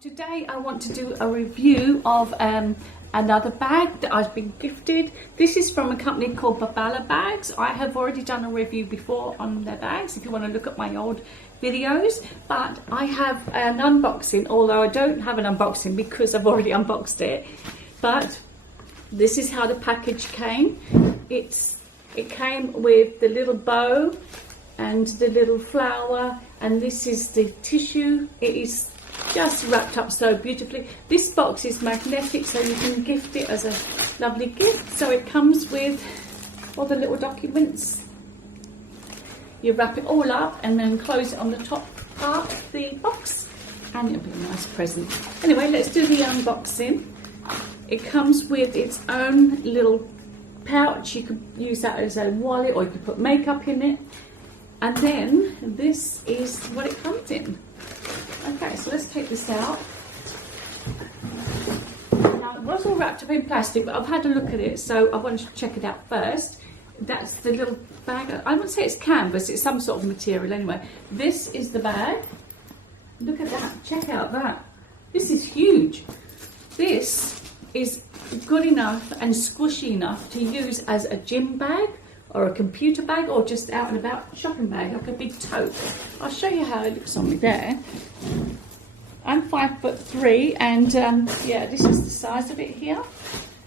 Today I want to do a review of another bag that I've been gifted. This is from a company called Babalabags. I have already done a review before on their bags if you want to look at my old videos, but I have an unboxing, although I don't have an unboxing because I've already unboxed it. But this is how the package came. It came with the little bow and the little flower, and this is the tissue. It is just wrapped up so beautifully. This box is magnetic, so you can gift it as a lovely gift. So it comes with all the little documents. You wrap it all up and then close it on the top part of the box, and it'll be a nice present. Anyway, let's do the unboxing. It comes with its own little pouch. You could use that as a wallet, or you could put makeup in it. And then this is what it comes in. Okay, so let's take this out. Now, it was all wrapped up in plastic, but I've had a look at it, so I wanted to check it out first. That's the little bag. I wouldn't say it's canvas, it's some sort of material anyway. This is the bag. Look at that, check out that. This is huge. This is good enough and squishy enough to use as a gym bag, or a computer bag, or just out and about shopping bag, like a big tote. I'll show you how it looks on me there. I'm 5'3", and yeah, this is the size of it here.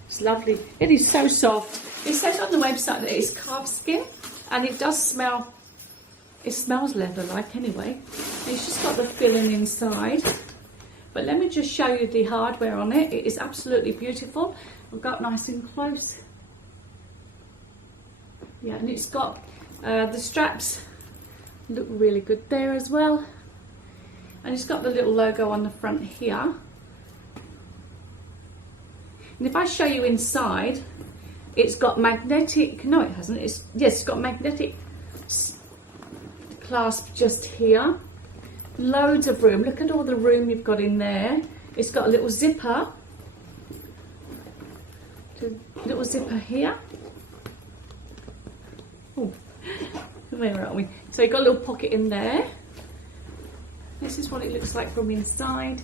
It's lovely. It is so soft. It says on the website that it's calfskin, and it does smell. It smells leather-like anyway. And it's just got the filling inside. But let me just show you the hardware on it. It is absolutely beautiful. I've got nice and close. Yeah, and it's got the straps look really good there as well, and it's got the little logo on the front here. And if I show you inside, it's got magnetic, no it hasn't, yes, it's got magnetic clasp just here. Loads of room. Look at all the room you've got in there. It's got a little zipper, little zipper here. Oh, where are we? So you've got a little pocket in there. This is what it looks like from inside.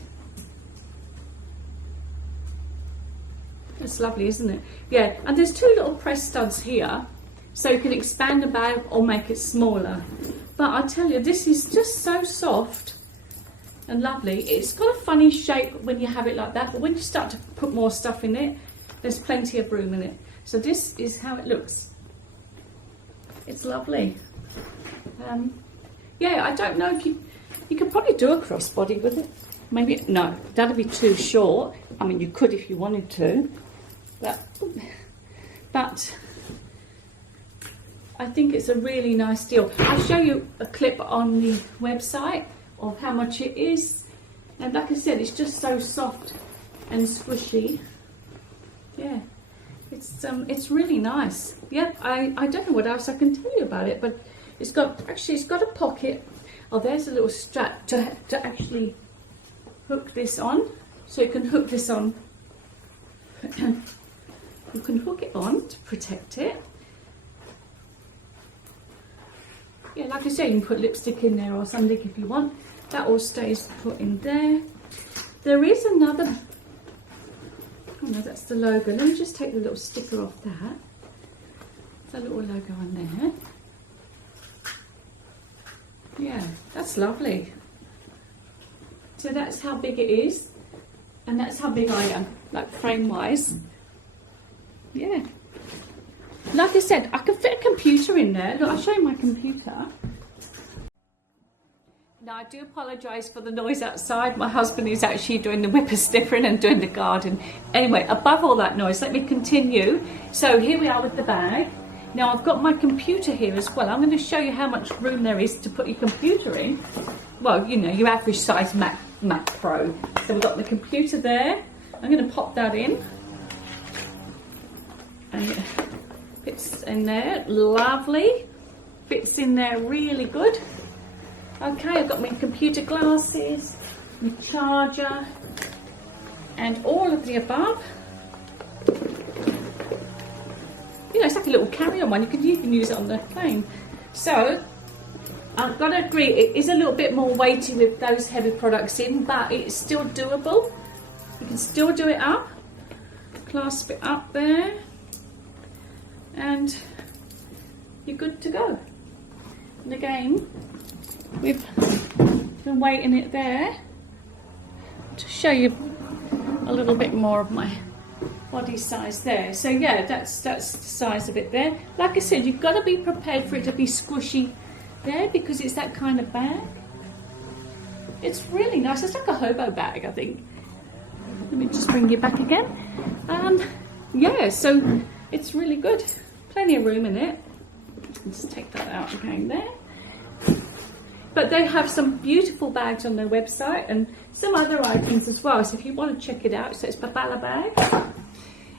It's lovely, isn't it? Yeah, and there's two little press studs here, so you can expand the bag or make it smaller. But I tell you, this is just so soft and lovely. It's got a funny shape when you have it like that, but when you start to put more stuff in it, there's plenty of room in it. So this is how it looks. It's lovely. Yeah, I don't know if you could probably do a crossbody with it. Maybe, no, that'd be too short. I mean, you could if you wanted to, but I think it's a really nice deal. I'll show you a clip on the website of how much it is. And like I said, it's just so soft and squishy. Yeah. It's really nice. Yeah, I don't know what else I can tell you about it, but it's got a pocket. Oh, there's a little strap to actually hook this on. So you can hook this on. You can hook it on to protect it. Yeah, like I say, you can put lipstick in there or something if you want. That all stays put in there. There is another. Oh no, that's the logo. Let me just take the little sticker off that. There's a little logo on there. Yeah, that's lovely. So that's how big it is, and that's how big I am, like frame-wise. Yeah. Like I said, I can fit a computer in there. Look, I'll show you my computer. Now, I do apologise for the noise outside. My husband is actually doing the whippersnippering and doing the garden. Anyway, above all that noise, let me continue. So here we are with the bag. Now, I've got my computer here as well. I'm going to show you how much room there is to put your computer in. Well, you know, your average size Mac Pro. So we've got the computer there. I'm going to pop that in. And it fits in there. Lovely. Fits in there really good. Okay, I've got my computer glasses, my charger, and all of the above. You know, it's like a little carry-on one. You can use it on the plane. So I've got to agree, it is a little bit more weighty with those heavy products in, but it's still doable. You can still do it up, clasp it up there, and you're good to go. And again, with the weight in it there, to show you a little bit more of my body size there. So yeah, that's the size of it there. Like I said, you've got to be prepared for it to be squishy there, because it's that kind of bag. It's really nice. It's like a hobo bag, I think. Let me just bring you back again. Yeah, so it's really good. Plenty of room in it. Let's take that out again there. But they have some beautiful bags on their website and some other items as well. So if you want to check it out, so it's Babalabags.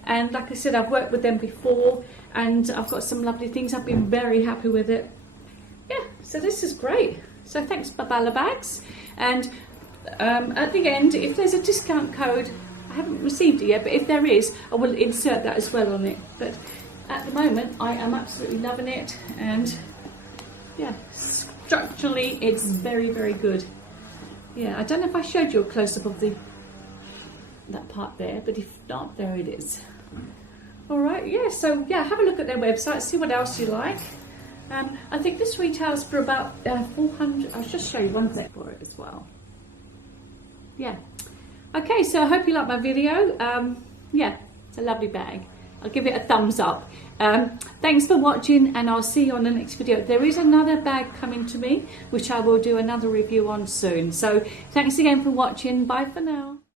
And like I said, I've worked with them before and I've got some lovely things. I've been very happy with it. Yeah, so this is great. So thanks, Babalabags. And at the end, if there's a discount code, I haven't received it yet, but if there is, I will insert that as well on it. But at the moment, I am absolutely loving it. And yeah, structurally, it's very, very good. Yeah, I don't know if I showed you a close-up of that part there, but if not, there it is. All right, yeah, so yeah, have a look at their website, see what else you like. I think this retails for about 400. I'll just show you one sec for it as well. Yeah. Okay, so I hope you like my video. Yeah, it's a lovely bag. I'll give it a thumbs up. Thanks for watching, and I'll see you on the next video. There is another bag coming to me, which I will do another review on soon. So thanks again for watching. Bye for now.